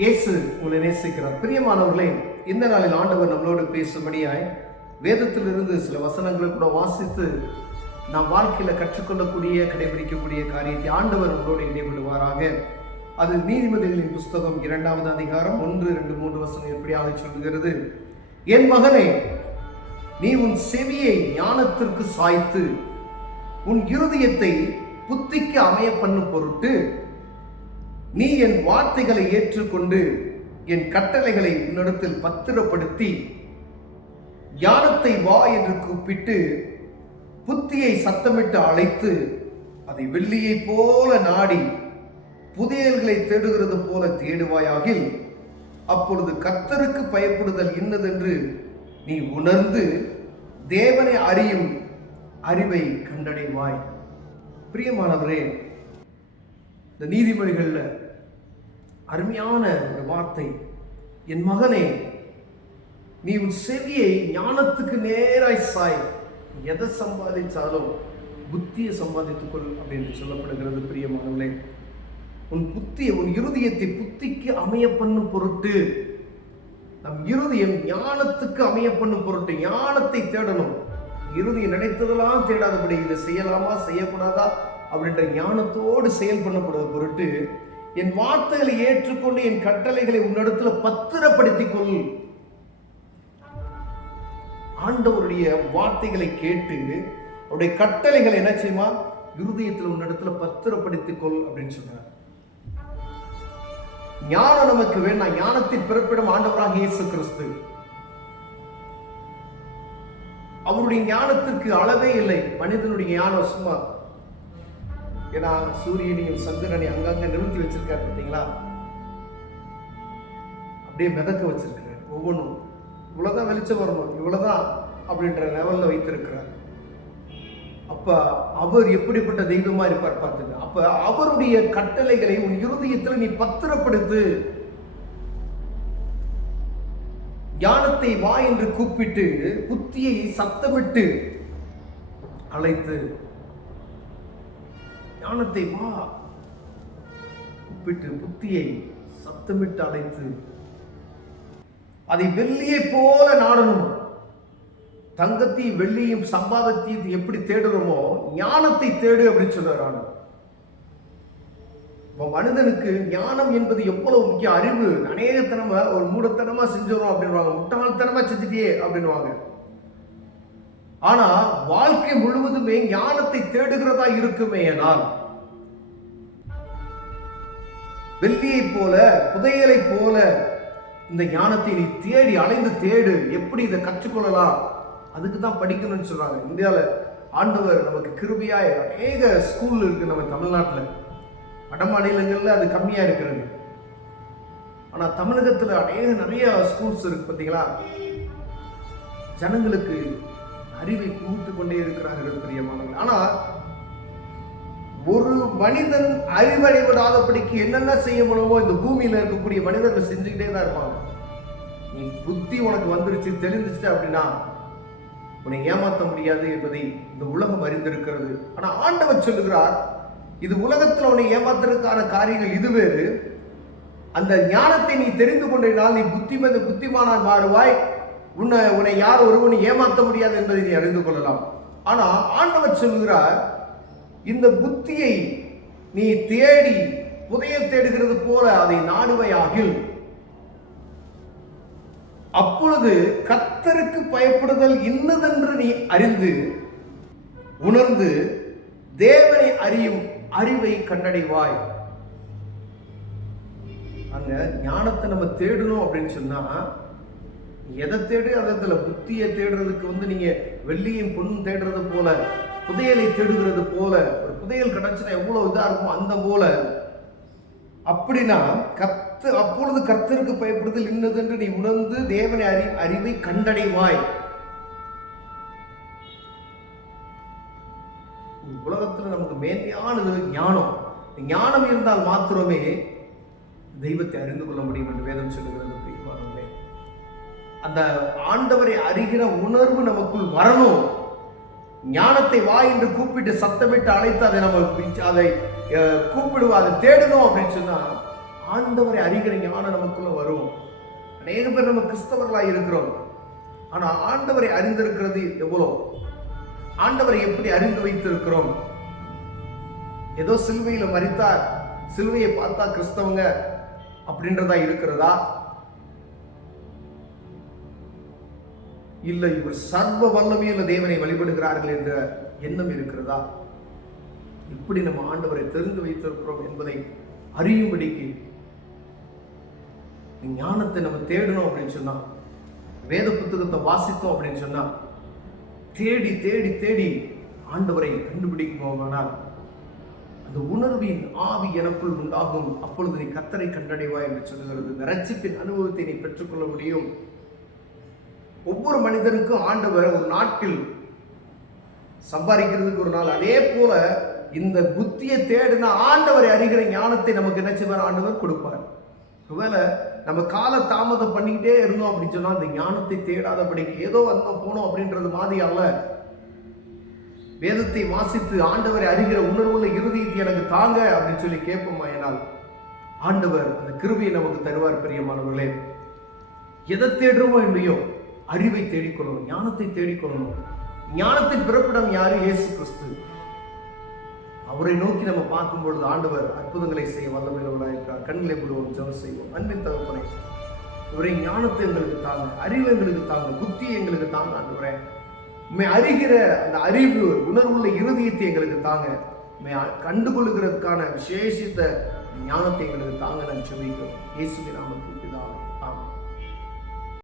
இயேசு உங்களை நேசிக்கிறார். பிரியமானவர்களே, இந்த நாளில் ஆண்டவர் நம்மளோடு பேசும்படியாய் வேதத்திலிருந்து சில வசனங்களை கூட வாசித்து நாம் வாழ்க்கையில் கற்றுக்கொள்ளக்கூடிய கடைபிடிக்கக்கூடிய காரியத்தை ஆண்டவர் நம்மளோடு இடைவிடுவாராக. அது நீதிமொழிகளின் புஸ்தகம் 2வது அதிகாரம் 1, 2, 3 வசனம் எப்படியாக சொல்லுகிறது. என் மகனே, நீ உன் செவியை ஞானத்திற்கு சாய்த்து உன் இருதயத்தை புத்திக்கு அமைய பண்ணும் பொருட்டு நீ என் வார்த்தைகளை ஏற்றுக்கொண்டு என் கட்டளைகளை உன்னிடத்தில் பத்திரப்படுத்தி ஞானத்தை வா என்று கூப்பிட்டு புத்தியை சத்தமிட்டு அழைத்து அதை வெள்ளியை போல நாடி புதையல்களை தேடுகிறது போல தேடுவாயாகில் அப்பொழுது கர்த்தருக்கு பயப்படுதல் இன்னதென்று நீ உணர்ந்து தேவனை அறியும் அறிவை கண்டடைவாய். பிரியமானவரே, இந்த நீதிமொழிகளில் அருமையான ஒரு வார்த்தை, என் மகனே, நீ உன் செவியை ஞானத்துக்கு நேராய் சாய். எதை சம்பாதிச்சாலும் புத்தியை சம்பாதித்துக்கொள் அப்படின்னு சொல்லப்படுகிறது. பிரியமானவர்களே, உன் புத்தியை, உன் இருதயத்தை புத்திக்கு அமைய பண்ணும் பொருட்டு, நம் இருதயம் ஞானத்துக்கு அமைய பண்ணும் பொருட்டு ஞானத்தை தேடணும். இருதயம் நினைத்ததெல்லாம் தேடாதபடி இதை செய்யலாமா செய்யக்கூடாதா அப்படின்ற ஞானத்தோடு செயல் பண்ணப்படுவது பொருட்டு என் வார்த்தைகளை ஏற்றுக்கொண்டு என் கட்டளைகளை உன்னிடத்துல பத்திரப்படுத்திக் கொள். ஆண்டவருடைய வார்த்தைகளை கேட்டு அவருடைய கட்டளைகளை என்ன செய்யுமா, இருதயத்தில் உன்னிடத்துல பத்திரப்படுத்திக் கொள் அப்படின்னு சொன்னார். ஞானம் நமக்கு வேண்டாம். ஞானத்தின் பிறப்பிடம் ஆண்டவராக இயேசு கிறிஸ்து. அவருடைய ஞானத்திற்கு அளவே இல்லை. மனிதனுடைய ஞானம் சும்மா, ஏன்னா சூரியனையும் சந்திரனையும் அங்கங்க நிறுத்தி வச்சிருக்காரு பார்த்தீங்களா, அப்படியே மிதக்க வச்சிருக்கிறார். ஒவ்வொன்றும் இவ்வளவுதான் வெளிச்சம் வரணும், இவ்வளவுதான் அப்படின்ற லெவல்ல வைத்திருக்கிறார். அப்ப அவர் எப்படிப்பட்ட தெய்வமா இருப்பார் பார்த்துங்க. அப்ப அவருடைய கட்டளைகளை உன் இருதயத்தில் நீ பத்திரப்படுத்து. ஞானத்தை வா என்று கூப்பிட்டு புத்தியை சத்தமிட்டு அழைத்து, ஞானத்தை வா கூப்பிட்டு புத்தியை சத்தமிட்டு அழைத்து அதை வெள்ளியை போல நாடணும். தங்கத்தையும் வெள்ளியும் சம்பாதத்தையும் எப்படி தேடுறோமோ ஞானத்தை தேடு அப்படின்னு சொல்றாரு. மனிதனுக்கு ஞானம் என்பது எவ்வளவு முக்கிய. அறிவு அநேகத்தனமா ஒரு மூடத்தனமா செஞ்சிடும் அப்படின்வாங்க, முட்டாள்தனமா செஞ்சுட்டியே அப்படின்வாங்க. ஆனா வாழ்க்கை முழுவதுமே ஞானத்தை தேடுகிறதா இருக்குமே. ஆனால் வெள்ளியை போல புதையலை போல இந்த ஞானத்தை நீ தேடி அலைந்து தேடு. எப்படி இதை கற்றுக்கொள்ளலாம், அதுக்கு தான் படிக்கணும்னு சொல்றாங்க. இந்தியாவில் ஆண்டவர் நமக்கு கிருபையாய் அநேக ஸ்கூல் இருக்கு. நம்ம தமிழ்நாட்டில் வட மாநிலங்களில் அது கம்மியா இருக்கிறது. ஆனா தமிழகத்தில் நிறைய ஸ்கூல்ஸ் இருக்கு பார்த்தீங்களா. ஜனங்களுக்கு அறிவை கூட்டு கொண்டே இருக்கிறார்கள் பிரியமானவர்கள். ஆனா ஒரு மனிதன் அறிவடைவிடாதபடிக்கு என்னென்ன செய்ய முடியுமோ இந்த பூமியில இருக்கக்கூடிய மனிதர்கள் செஞ்சுக்கிட்டே தான் இருப்பாங்க. நீ புத்தி உனக்கு வந்துருச்சு, தெரிஞ்சிச்சு அப்படின்னா உன்னை ஏமாற்ற முடியாது என்பதை இந்த உலகம் அறிந்திருக்கிறது. ஆனா ஆண்டவர் சொல்லுகிறார், இது உலகத்தில் உன்னை ஏமாத்துறதுக்கான காரியங்கள் இது வேறு. அந்த ஞானத்தை நீ தெரிந்து கொண்டால் நீ புத்திமானாய் மாறுவாய். உன்னை யார் ஒருவனை ஏமாற்ற முடியாது என்பதை நீ அறிந்து கொள்ளலாம். ஆனா ஆண்டவர் சொல்கிறார், இந்த புத்தியை நீ தேடி புதையல் தேடுகிறது போல அதை நாடுவையாகில் அப்பொழுது கர்த்தருக்கு பயப்படுதல் இன்னதென்று நீ அறிந்து உணர்ந்து தேவனை அறியும் அறிவை கண்டடைவாய். அங்க ஞானத்தை நம்ம தேடணும் அப்படின்னு சொன்னா எதை தேடு, அதத்துல புத்தியை தேடுறதுக்கு நீங்க வெள்ளியும் பொண்ணும் தேடுறது போல, புதையலை தேடுகிறது போல, ஒரு புதையல் கிடைச்சுன்னா எவ்வளவு இதா இருக்கும் அந்த போல. அப்படின்னா அப்பொழுது கர்த்தருக்கு பயப்படுதல் இன்னதென்று நீ உணர்ந்து தேவனை அறிவை கண்டடைவாய். உலகத்துல நமக்கு மேன்மையானது ஞானம். ஞானம் இருந்தால் மாத்திரமே தெய்வத்தை அறிந்து கொள்ள முடியும் என்று வேதம் சொல்லுகிறது. பிரியமானவர்களே, அந்த ஆண்டவரை அறிகிற உணர்வு நமக்குள் வரணும். ஞானத்தை வா என்று கூப்பிட்டு சத்தமிட்டு அழைத்து அதை நம்ம அதை கூப்பிடுவோம், அதை தேடணும் அப்படின்னு சொன்னா ஆண்டவரை அறிகிற ஞானம் நமக்குள்ள வரும். அநேக பேர் நம்ம கிறிஸ்தவர்களாக இருக்கிறோம், ஆனா ஆண்டவரை அறிந்திருக்கிறது எவ்வளோ? ஆண்டவரை எப்படி அறிந்து வைத்திருக்கிறோம்? ஏதோ சிலுவையில மரித்தார், சிலுவையை பார்த்தா கிறிஸ்தவங்க அப்படின்றதா இருக்கிறதா? இல்லை இவர் சர்வ வல்லமையுள்ள தேவனை வழிபடுகிறார்கள் என்ற எண்ணம் இருக்கிறதா? இப்படி நம்ம ஆண்டவரை தெரிந்து வைத்திருக்கிறோம் என்பதை அறியும்படிக்கு ஞானத்தை நம்ம தேடணும் அப்படின்னு சொன்னா, வேத புத்தகத்தை வாசித்தோம் அப்படின்னு சொன்னா, தேடி தேடி தேடி ஆண்டவரை கண்டுபிடிக்குமானால் அந்த உணர்வின் ஆவி எனக்குள் உண்டாகும். அப்பொழுது நீ கர்த்தரை கண்டடைவாய் என்று சொல்லுகிறது. இந்த ரட்சிப்பின் அனுபவத்தை நீ பெற்றுக்கொள்ள முடியும். ஒவ்வொரு மனிதனுக்கும் ஆண்டவர் ஒரு நாட்கள் சம்பாதிக்கிறதுக்கு ஒரு நாள், அதே போல இந்த புத்தியை தேடினா ஆண்டவரை அறிகிற ஞானத்தை நமக்கு என்ன செய்வார்? ஆண்டவர் கொடுப்பார். ஒருவேளை நம்ம கால தாமதம் பண்ணிக்கிட்டே இருந்தோம் அப்படின்னு சொன்னா அந்த ஞானத்தை தேடாதபடிக்கு ஏதோ வந்தோம் போனோம் அப்படின்றது மாதிரி அல்ல. வேதத்தை வாசித்து ஆண்டவரை அறிகிற உணர்வுள்ள இருதயத்தை எனக்கு தாங்க அப்படின்னு சொல்லி கேட்போமாயினால் ஆண்டவர் அந்த கிருபையை நமக்கு தருவார். பிரியமானவர்களே, எதை தேடுறோமோ இல்லையோ அறிவை தேடிக்கொள்ளணும், ஞானத்தை தேடிக்கொள்ளணும். ஞானத்தின் பிறப்பிடம் யாரு? இயேசு கிறிஸ்து. அவரை நோக்கி நம்ம பார்க்கும் பொழுது ஆண்டவர் அற்புதங்களை செய்ய வல்லமையுள்ளவராக இருக்கிறார். கண்களை மூடுவோம், ஜெபம் செய்வோம். அன்பின் தகப்பனே, இவரை ஞானத்தை எங்களுக்கு தாங்க, அறிவு எங்களுக்கு தாங்க, புத்தியை எங்களுக்கு தாங்க. ஆண்டவரே, உண்மை அறிகிற அந்த அறிவு உணர்வுள்ள இருதயத்தை எங்களுக்கு தாங்க. உண்மை கண்டுகொள்ளுகிறதுக்கான விசேஷித்த ஞானத்தை எங்களுக்கு தாங்க. நான் ஜெபிக்கிறோம் இயேசுவின் நாமத்தில்.